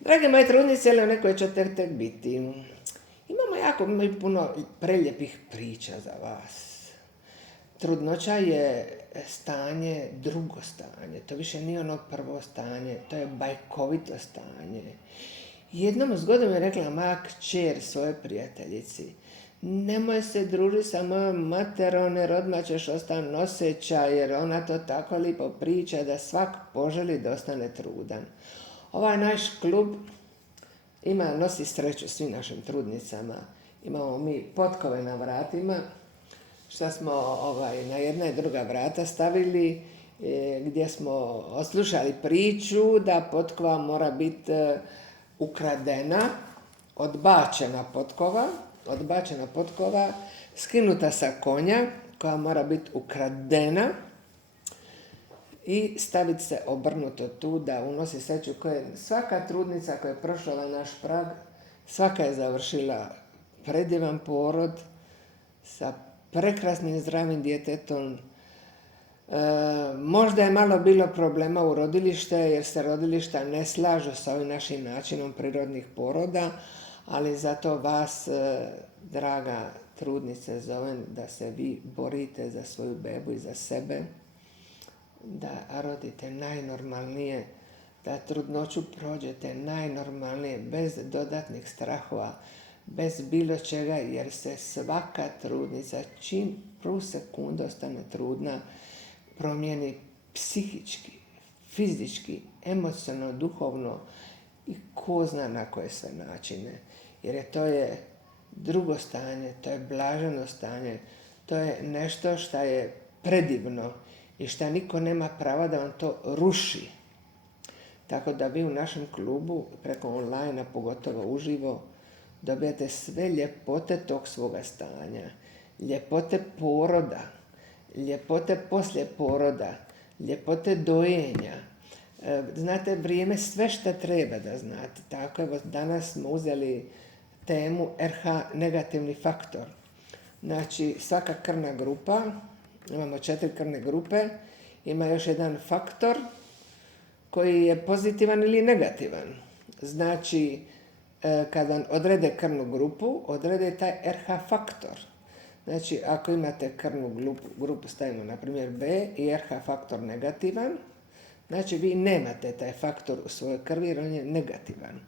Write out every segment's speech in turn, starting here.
Drage moje trudnice, ili neko će tek biti. Imamo jako puno preljepih priča za vas. Trudnoća je stanje, drugo stanje. To više nije ono prvo stanje, to je bajkovito stanje. Jednom zgodom je rekla moja kćer svoje prijateljici: nemoj se družiti sa mojom materom jer odmah ćeš ostati noseća, jer ona to tako lipo priča da svak poželi da ostane trudan. Ovaj naš klub nosi sreću svim našim trudnicama. Imamo mi potkove na vratima, što smo na jedna i druga vrata stavili, gdje smo oslušali priču da potkova mora biti ukradena, odbačena potkova, skinuta sa konja, koja mora biti ukradena i staviti se obrnuto tu da unosi sreću. Svaka trudnica koja je prošla ovaj naš prag, svaka je završila predivan porod sa prekrasnim zdravim djetetom. Možda je malo bilo problema u rodilište, jer se rodilišta ne slažu sa ovim našim načinom prirodnih poroda, ali zato vas, draga trudnice, zovem da se vi borite za svoju bebu i za sebe, da rodite najnormalnije, da trudnoću prođete najnormalnije, bez dodatnih strahova, bez bilo čega, jer se svaka trudnica, čim prvu sekundu ostane trudna, promijeni psihički, fizički, emocionalno, duhovno i ko zna na koje sve načine. Jer to je drugo stanje, to je blaženo stanje, to je nešto što je predivno i što niko nema prava da vam to ruši. Tako da vi u našem klubu, preko online, pogotovo uživo, dobijate sve ljepote tog svoga stanja, ljepote poroda, ljepote poslije poroda, ljepote dojenja. Znate vrijeme, sve što treba da znate. Tako evo, danas smo uzeli temu RH negativni faktor. Znači, svaka krvna grupa, imamo 4 krvne grupe, ima još jedan faktor koji je pozitivan ili negativan. Znači, kada odrede krvnu grupu, odrede taj RH faktor. Znači, ako imate krvnu grupu, stavimo na primjer B i RH faktor negativan, znači vi nemate taj faktor u svojoj krvi jer on je negativan.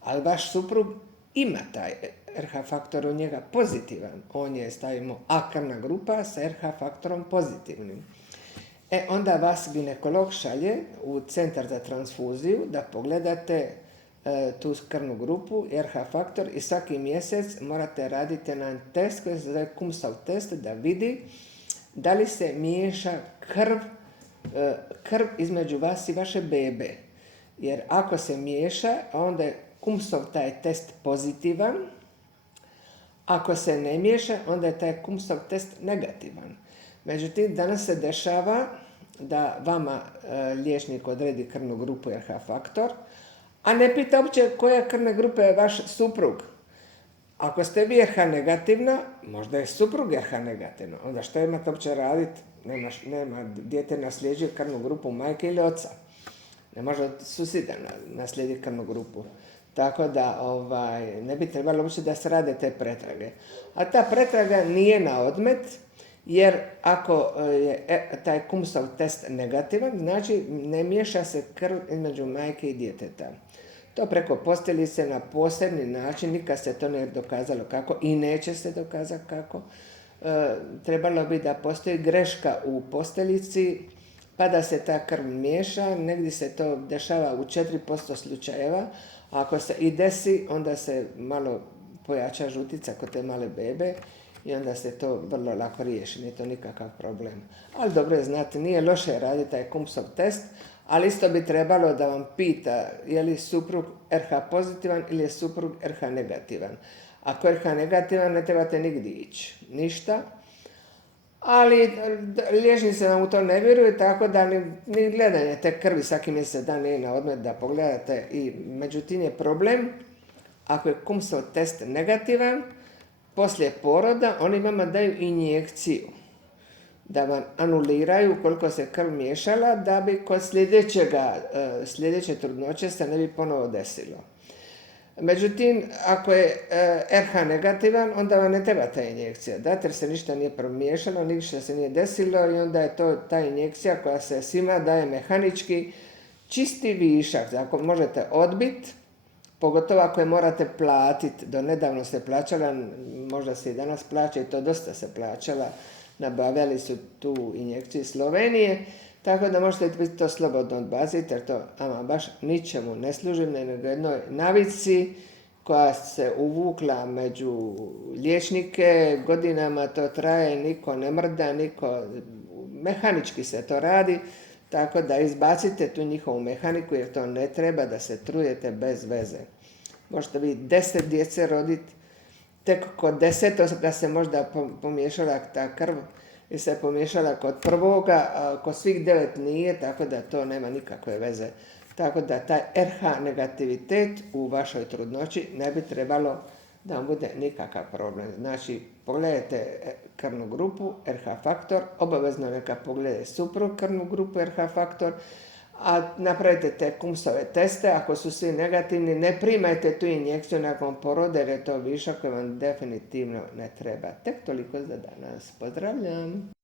Ali vaš suprug ima taj RH faktor u njega pozitivan. On je, stavimo, A krvna grupa sa RH faktorom pozitivnim. Onda vas ginekolog šalje u centar za transfuziju da pogledate tu krvnu grupu, RH faktor, i svaki mjesec morate raditi jedan test koji se zove Kumsov test, da vidi da li se miješa krv između vas i vaše bebe. Jer ako se miješa, onda je Kumsov taj test pozitivan. Ako se ne miješa, onda je taj Kumsov test negativan. Međutim, danas se dešava da vama liječnik odredi krvnu grupu RH faktor, a ne pita uopće koja krvna grupa je vaš suprug. Ako ste vi RH negativna, možda je suprug RH negativna. Onda što imate uopće raditi? Nema dijete nasljeđuje krvnu grupu majke ili oca. Ne može od susjeda naslijediti krvnu grupu. Tako da ne bi trebalo uopće da se rade te pretrage. A ta pretraga nije na odmet, jer ako je taj Kumsov test negativan, znači ne miješa se krv između majke i djeteta. To preko posteljice na posebni način, nikad se to ne dokazalo kako i neće se dokazati kako. Trebalo bi da postoji greška u posteljici, pa da se ta krv miješa. Negdje se to dešava u 4% slučajeva. A ako se i desi, onda se malo pojača žutica kod te male bebe i onda se to vrlo lako riješi, nije to nikakav problem. Ali dobro je znati, nije loše raditi taj Kumsov test, ali isto bi trebalo da vam pita je li suprug RH pozitivan ili je suprug RH negativan. Ako je RH negativan, ne trebate nigdje ići, ništa. Ali liječnici vam u to ne vjeruju, tako da ni gledanje te krvi svaki mjesec dan nije na odmet da pogledate. I međutim je problem, ako je Kumsov test negativan, poslije poroda oni vama daju injekciju. da vam anuliraju koliko se krv miješala, da bi kod sljedeće trudnoće se ne bi ponovo desilo. Međutim, ako je RH negativan, onda vam ne treba ta injekcija dati jer se ništa nije promiješalo, ništa se nije desilo i onda je to ta injekcija koja se svima daje mehanički čisti višak. Ako možete odbiti, pogotovo ako je morate platiti, do nedavno se plaćala, možda se i danas plaća i to dosta se plaćala, nabavljali su tu injekciju iz Slovenije, tako da možete to slobodno odbaciti jer to ama baš ničemu ne služi, nego jednoj navici koja se uvukla među liječnike, godinama to traje, niko ne mrda, mehanički se to radi, tako da izbacite tu njihovu mehaniku jer to ne treba da se trujete bez veze. Možete vi 10 djece roditi, tek kod 10 da se možda pomiješala ta krv i se pomiješala kod prvoga, a kod svih 9 nije, tako da to nema nikakve veze. Tako da taj RH negativitet u vašoj trudnoći ne bi trebalo da vam bude nikakav problem. Znači, pogledajte krvnu grupu, RH faktor, obavezno neka pogledajte suprug krvnu grupu RH faktor, a napravite te Coombsove teste, ako su svi negativni, ne primajte tu injekciju nakon poroda jer je to višak koji vam definitivno ne treba. Tek toliko za danas. Pozdravljam!